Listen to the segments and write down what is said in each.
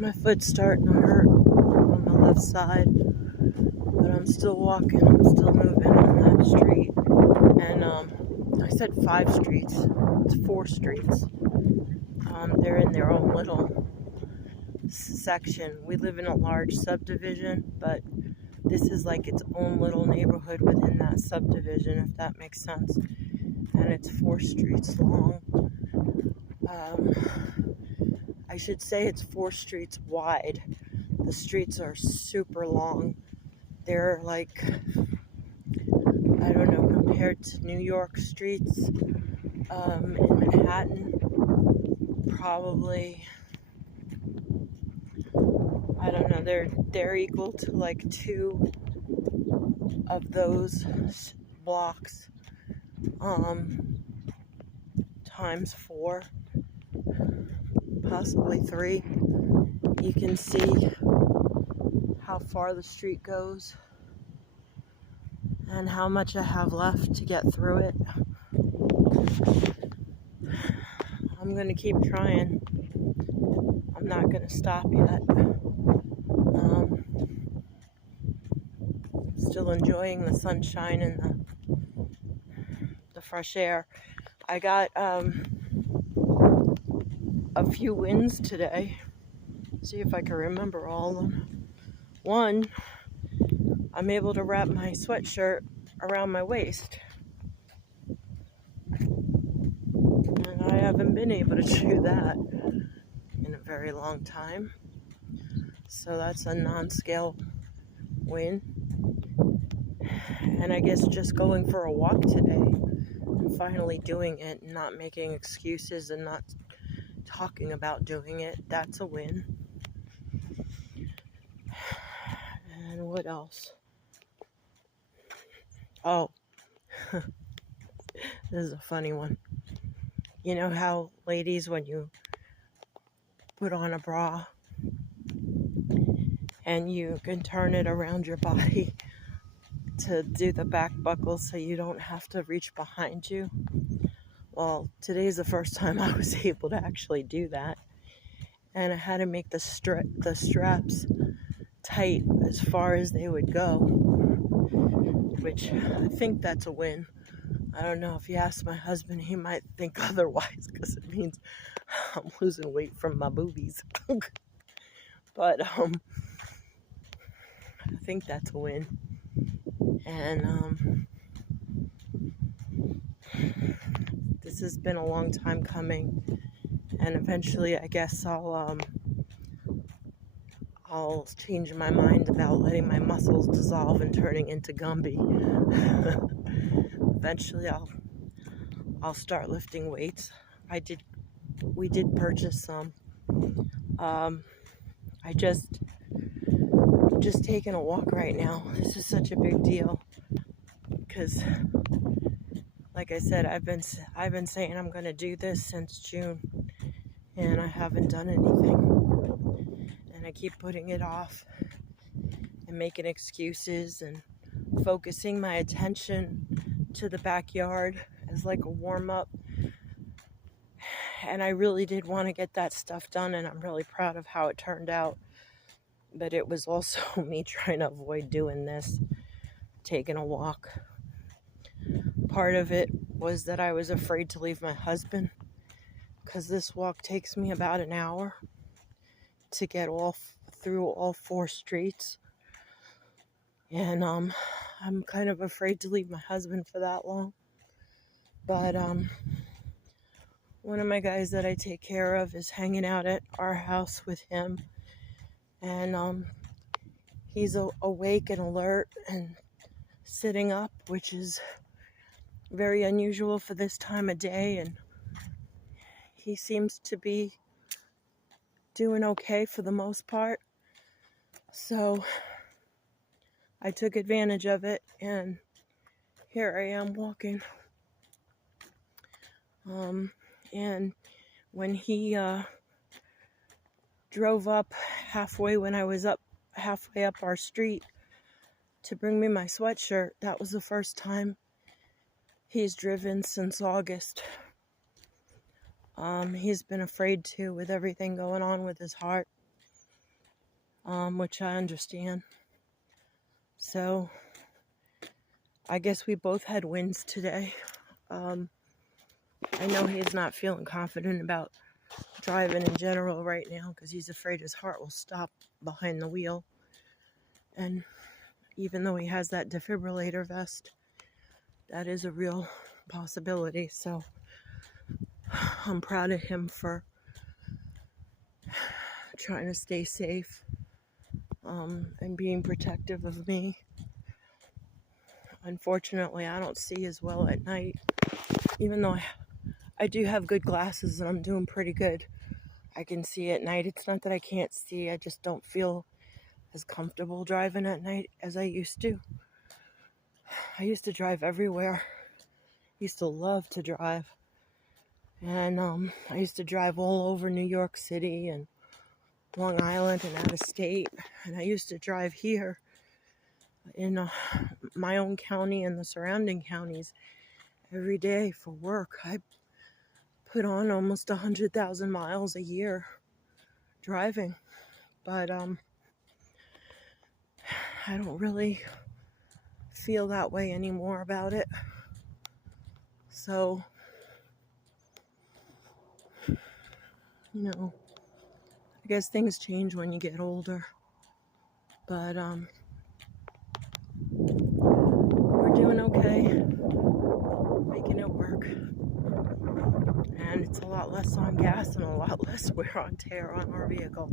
My foot's starting to hurt on the left side, but I'm still walking. I'm still moving on that street. And I said 5 streets. It's 4 streets. They're in their own little section. We live in a large subdivision, but this is like its own little neighborhood within that subdivision, if that makes sense. And it's 4 streets long. I should say it's 4 streets wide. The streets are super long. They're like, I don't know, compared to New York streets in Manhattan, probably, I don't know, they're equal to like 2 of those blocks times 4, possibly 3. You can see how far the street goes and how much I have left to get through it. I'm gonna keep trying. I'm not gonna stop yet. Still enjoying the sunshine and the fresh air. I got a few wins today. See if I can remember all of them. One, I'm able to wrap my sweatshirt around my waist. And I haven't been able to do that in a very long time. So that's a non-scale win. And I guess just going for a walk today and finally doing it and not making excuses and not talking about doing it, that's a win. And what else? Oh, this is a funny one. You know how, ladies, when you put on a bra and you can turn it around your body to do the back buckle so you don't have to reach behind you? Well, today's the first time I was able to actually do that. And I had to make the straps tight as far as they would go, which I think that's a win. I don't know, if you ask my husband, he might think otherwise because it means I'm losing weight from my boobies. But I think that's a win. And this has been a long time coming, and eventually I guess I'll change my mind about letting my muscles dissolve and turning into Gumby. Eventually I'll start lifting weights. We did purchase some. I just taking a walk right now. This is such a big deal because, like I said, I've been saying I'm gonna do this since June, and I haven't done anything. And I keep putting it off and making excuses and focusing my attention to the backyard as like a warm-up. And I really did want to get that stuff done, and I'm really proud of how it turned out. But it was also me trying to avoid doing this, taking a walk. Part of it was that I was afraid to leave my husband, because this walk takes me about an hour to get through all 4 streets. And I'm kind of afraid to leave my husband for that long. But one of my guys that I take care of is hanging out at our house with him. And he's awake and alert and sitting up, which is very unusual for this time of day. And he seems to be doing okay for the most part. So I took advantage of it, and here I am walking. And when he drove up halfway, when I was halfway up our street to bring me my sweatshirt, that was the first time he's driven since August. He's been afraid to, with everything going on with his heart. which I understand. So I guess we both had wins today. I know he's not feeling confident about driving in general right now because he's afraid his heart will stop behind the wheel. And even though he has that defibrillator vest, that is a real possibility. So I'm proud of him for trying to stay safe and being protective of me. Unfortunately, I don't see as well at night, even though I do have good glasses and I'm doing pretty good. I can see at night. It's not that I can't see, I just don't feel as comfortable driving at night as I used to. I used to drive everywhere. Used to love to drive. And I used to drive all over New York City and Long Island and out of state. And I used to drive here in my own county and the surrounding counties every day for work. I put on almost 100,000 miles a year driving. But I don't really feel that way anymore about it. So, you know, I guess things change when you get older. But we're doing okay, making it work. And it's a lot less on gas and a lot less wear on tear on our vehicle.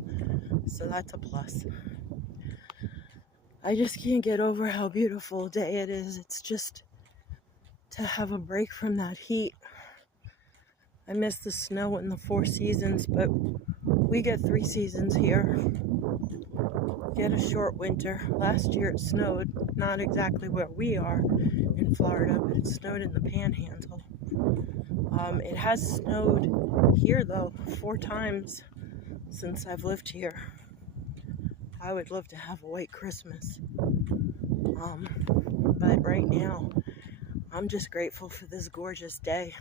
So that's a plus. I just can't get over how beautiful a day it is. It's just to have a break from that heat. I miss the snow and the 4 seasons, but we get 3 seasons here. We get a short winter. Last year it snowed, not exactly where we are in Florida, but it snowed in the Panhandle. It has snowed here though 4 times since I've lived here. I would love to have a white Christmas. But right now, I'm just grateful for this gorgeous day.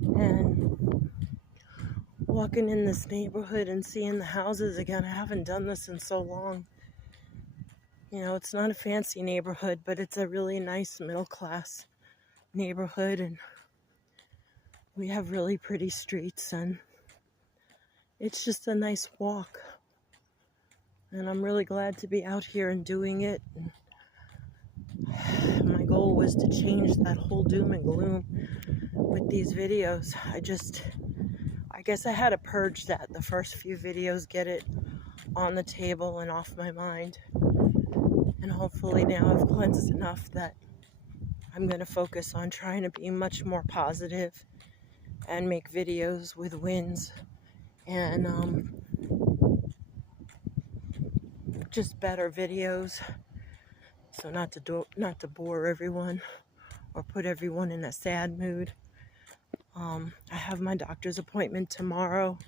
And walking in this neighborhood and seeing the houses again, I haven't done this in so long. You know, it's not a fancy neighborhood, but it's a really nice middle class neighborhood, and we have really pretty streets, and it's just a nice walk. And I'm really glad to be out here and doing it. My goal was to change that whole doom and gloom with these videos. I guess I had to purge that. The first few videos, get it on the table and off my mind. And hopefully now I've cleansed enough that I'm going to focus on trying to be much more positive and make videos with wins and just better videos. So not to bore everyone or put everyone in a sad mood. I have my doctor's appointment tomorrow,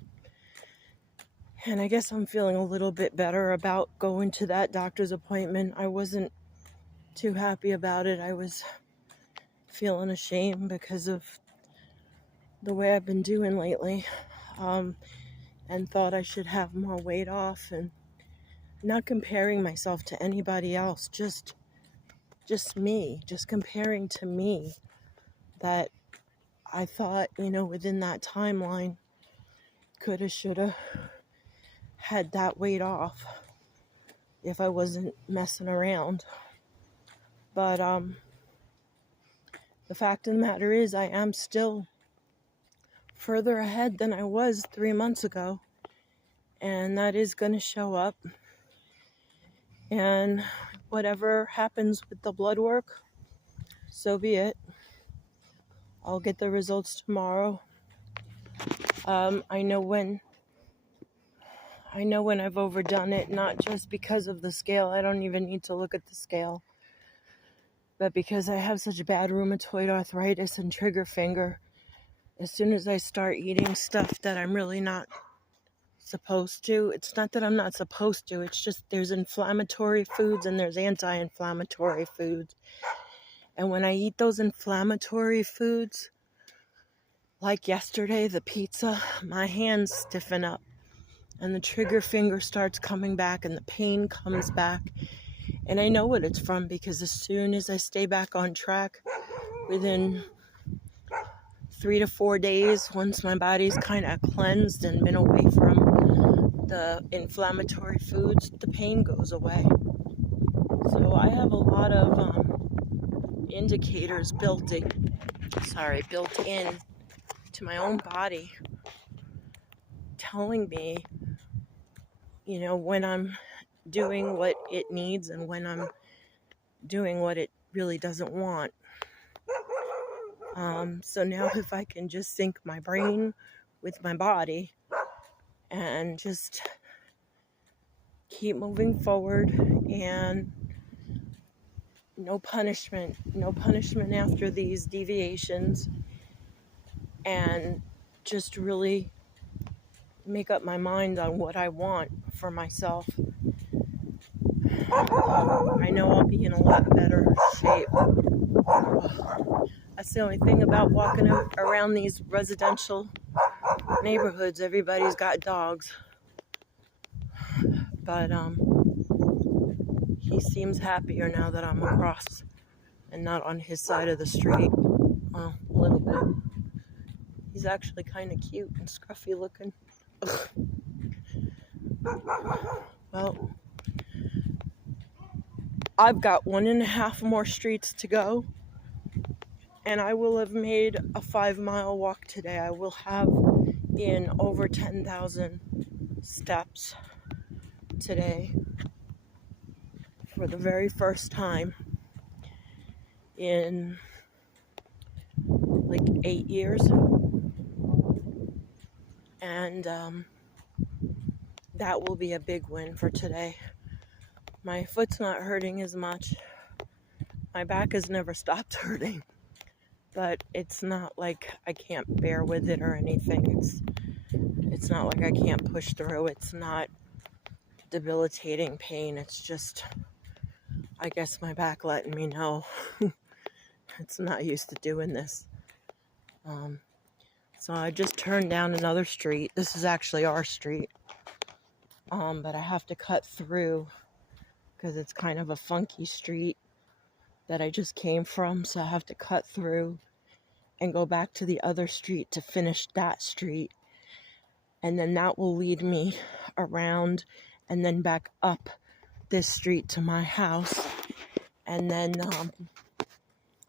and I guess I'm feeling a little bit better about going to that doctor's appointment. I wasn't too happy about it. I was feeling ashamed because of the way I've been doing lately, and thought I should have more weight off, and not comparing myself to anybody else, just me, just comparing to me, that I thought, within that timeline, coulda, shoulda had that weight off if I wasn't messing around. But the fact of the matter is, I am still further ahead than I was 3 months ago, and that is going to show up. And whatever happens with the blood work, so be it. I'll get the results tomorrow. I know when I've overdone it, not just because of the scale. I don't even need to look at the scale. But because I have such bad rheumatoid arthritis and trigger finger, as soon as I start eating stuff that I'm really not supposed to, it's not that I'm not supposed to, it's just there's inflammatory foods and there's anti-inflammatory foods. And when I eat those inflammatory foods, like yesterday, the pizza, my hands stiffen up. and the trigger finger starts coming back and the pain comes back. And I know what it's from because as soon as I stay back on track, within 3 to 4 days, once my body's kind of cleansed and been away from the inflammatory foods, the pain goes away. So I have a lot of indicators built in to my own body, telling me, when I'm doing what it needs and when I'm doing what it really doesn't want. So now if I can just sync my brain with my body and just keep moving forward, and no punishment after these deviations, and just really make up my mind on what I want for myself, I know I'll be in a lot better shape. That's the only thing about walking around these residential neighborhoods. Everybody's got dogs. But he seems happier now that I'm across and not on his side of the street. Well, a little bit. He's actually kind of cute and scruffy looking. Well, I've got 1.5 more streets to go, and I will have made a 5-mile walk today. I will have in over 10,000 steps today for the very first time in like 8 years. And that will be a big win for today. My foot's not hurting as much. My back has never stopped hurting. But it's not like I can't bear with it or anything. It's not like I can't push through. It's not debilitating pain. It's just, I guess, my back letting me know it's not used to doing this. So I just turned down another street. This is actually our street. But I have to cut through because it's kind of a funky street that I just came from. So I have to cut through and go back to the other street to finish that street. And then that will lead me around and then back up this street to my house. And then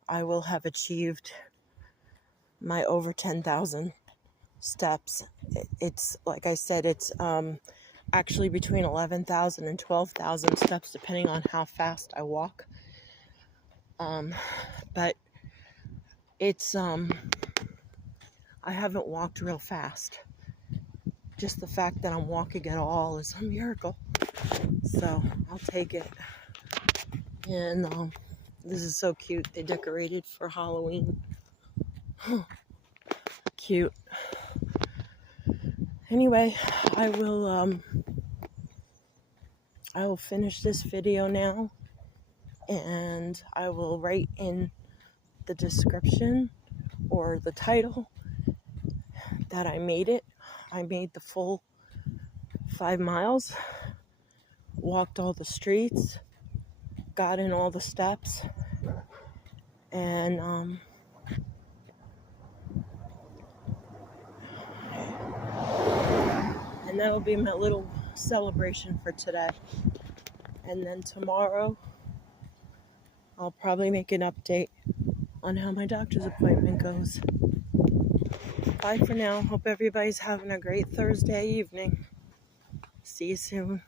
I will have achieved my over 10,000 steps. It's, like I said, it's actually between 11,000 and 12,000 steps, depending on how fast I walk. But it's, I haven't walked real fast. Just the fact that I'm walking at all is a miracle. So I'll take it. And this is so cute. They decorated for Halloween. Cute. Anyway, I will finish this video now, and I will write in the description or the title that I made it. I made the full 5 miles, walked all the streets, got in all the steps, and that'll be my little celebration for today. And then tomorrow, I'll probably make an update on how my doctor's appointment goes. Bye for now. Hope everybody's having a great Thursday evening. See you soon.